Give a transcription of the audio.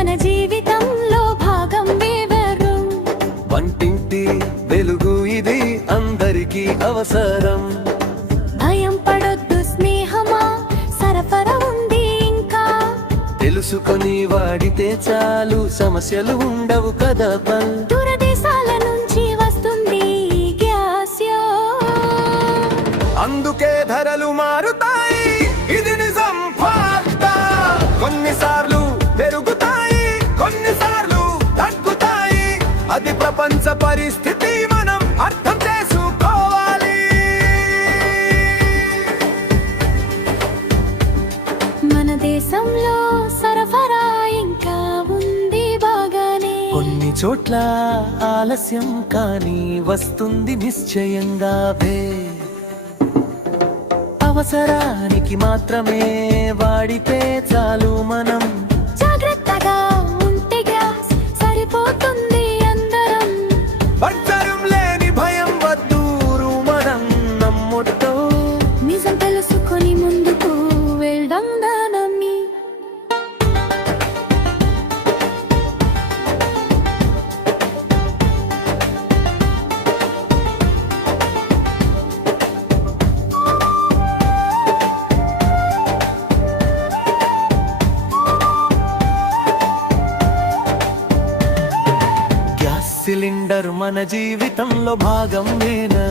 మన జీవితంలో భాగం వేవరు. వంటింటి వెలుగు ఇది అందరికీ అవసరం. భయం పడొద్దు స్నేహమా, సరఫరా ఉంది ఇంకా. తెలుసుకొని వాడితే చాలు, సమస్యలు ఉండవు కదా. దూరదేశాల నుంచి వస్తుంది గ్యాస్. అందుకే ధరలు మారుతాయి, ఇది నిజం వార్త. కొన్నిసార్లు పెరుగుతాయి, కొన్నిసార్లు తగ్గుతాయి. అది ప్రపంచ పరిస్థితి, మనం అర్థం చేసుకోవాలి. మన దేశంలో సరఫరా ఇంకా ఉంది బాగానే. కొన్ని చోట్ల ఆలస్యం కానీ వస్తుంది నిశ్చయంగా. అవసరానికి మాత్రమే వాడితే చాలు, మనం జాగ్రత్తగా ఉంటే గ్యాస్ సరిపోతుంది అందరం. బంగారం లేని భయం వద్దు, మనం నమ్ముతో నిజం తెలుసుకొని ముందుకు వెళ్దాం దానమ్మి. సిలిండర్ మన జీవితంలో భాగమేనా?